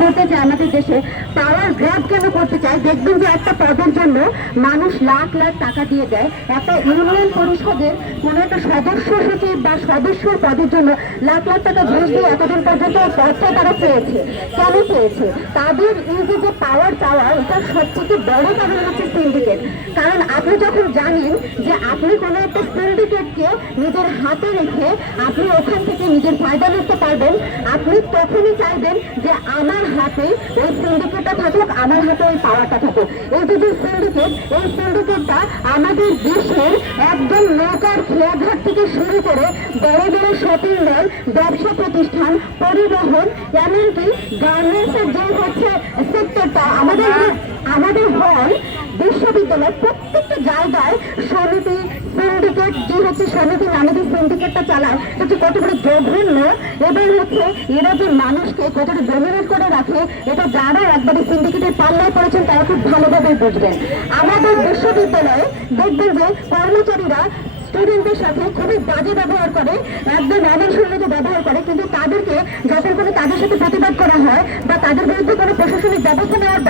করতে চায় আমাদের দেশে পাওয়ার গ্র্যাব কেন করতে চায়? দেখবেন যে একটা পদের জন্য মানুষ লাখ লাখ টাকা দিয়ে দেয়। একটা ইউনিয়ন পরিষদের কোনো একটা সদস্য সচিব বা সদস্যর পদের জন্য লাখ লাখ টাকা ঘুষ দিয়ে এতদিন পর্যন্ত পদটা তারা পেয়েছে। কেন পেয়েছে? তাদের এই যে পাওয়ার চাওয়া এটা সবথেকে বড় কারণ হচ্ছে সিন্ডিকেট কারণ আপনি যখন জানেন যে আপনি কোনো একটা সিন্ডিকেটকে নিজের হাতে রেখে আপনি ওখান থেকে নিজের ফায়দা নিতে পারবেন, আপনি তখনই চাইবেন যে আমার হাতে ওই সিন্ডিকেটটা থাকুক, আমার হাতে ওই পাওয়ারটা থাকুক। এই যে যে সিন্ডিকেট এই সিন্ডিকেটটা আমাদের দেশের একদম নৌকার খেয়াঘাট থেকে শুরু করে বড় বড় শপিং মল ব্যবসা প্রতিষ্ঠান, পরিবহন, এমনকি গার্মেন্টসের যে হচ্ছে সেক্টরটা আমাদের আমাদের হল বিশ্ববিদ্যালয় প্রত্যেকটা জায়গায় সমিতি সিন্ডিকেট যে হচ্ছে সমিতি নামে সিন্ডিকেটটা চালায় হচ্ছে কত জঘন্য এবং হচ্ছে এরা যে মানুষকে কতটা ডোমিনেট করে রাখে, এটা যারা একবারে সিন্ডিকেটের পাল্লায় পড়েছেন, তারা খুব ভালোভাবে বুঝবেন। আমাদের বিশ্ববিদ্যালয়ে দেখবেন যে কর্মচারীরা স্টুডেন্টদের সাথে খুবই বাজে ব্যবহার করে, একদম অমানুষের মতো ব্যবহার করে, কিন্তু তাদেরকে যখন কোনো তাদের সাথে প্রতিবাদ করা হয় বা তাদের প্রশাসনিক ব্যবস্থা নেওয়ার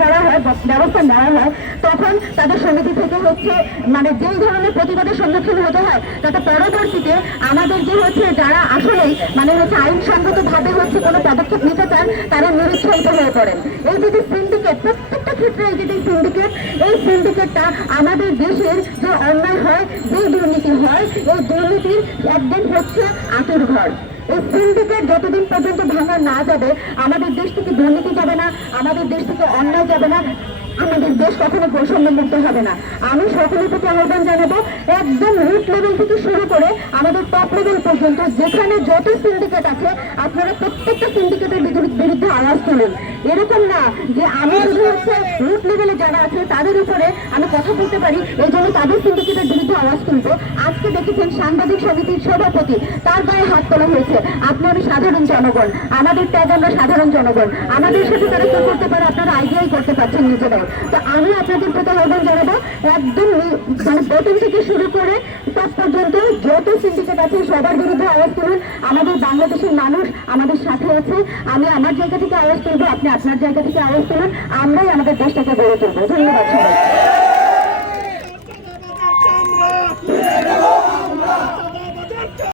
করা হয় ব্যবস্থা নেওয়া হয়, তখন তাদের সমিতি থেকে হচ্ছে মানে যেই ধরনের প্রতিবাদের সম্মুখীন হতে হয়, তাতে পরবর্তীতে আমাদের যে হচ্ছে যারা আসলেই মানে হচ্ছে আইনসঙ্গত ভাবে হচ্ছে কোনো পদক্ষেপ নিতে চান, তারা নিরুৎসাহিত হয়ে পড়েন। এই যে যে সিন্ডিকেট প্রত্যেকটা ক্ষেত্রে এই যে যে সিন্ডিকেট এই সিন্ডিকেটটা আমাদের দেশের যে অন্যায় হয়, যে দুর্নীতি হয়, এই দুর্নীতির একদিন হচ্ছে আতুর ঘর এই সিন্ডিকেট যতদিন পর্যন্ত ভাঙা না যাবে, আমাদের দেশ থেকে দুর্নীতি যাবে না আমাদের দেশ থেকে অন্যায় যাবে না। আমাদের দেশ কখনো বৈষম্য মুক্ত হবে না। আমি সকলের প্রতি আহ্বান জানাব, একদম রুট লেভেল থেকে শুরু করে আমাদের টপ লেভেল পর্যন্ত যেখানে যত সিন্ডিকেট আছে, আপনারা প্রত্যেকটা সিন্ডিকেটের বিরুদ্ধে আওয়াজ তুলুন। এরকম না যে আমি হচ্ছে রুট লেভেলে যারা আছে, তাদের উপরে আমি কথা বলতে পারি, এই জন্য তাদের সিন্ডিকেটের বিরুদ্ধে আওয়াজ তুলবো। আজকে দেখেছেন সাংবাদিক সমিতির সভাপতি, তার গায়ে হাত তোলা হয়েছে। আপনি আমি সাধারণ জনগণ, আমাদের ত্যাগ আমরা সাধারণ জনগণ। আমাদের সাথে তারা কি করতে পারে, আপনারা আইডিয়াই করতে পারছেন নিজেরাই। তো আমি আপনাদের প্রতি আহ্বান জানাব, একদম মানে প্রথম থেকে শুরু করে সব পর্যন্ত যত সিন্ডিকেট আছে, সবার বিরুদ্ধে আওয়াজ তুলুন। আমাদের বাংলাদেশের মানুষ আমাদের সাথে আছে। আমি আমার জায়গা থেকে আওয়াজ তুলবো, আপনি আপনার জায়গা থেকে আওয়াজ তুলুন। আমরাই আমাদের দেশটাকে গড়ে তুলবো। ধন্যবাদ সবাই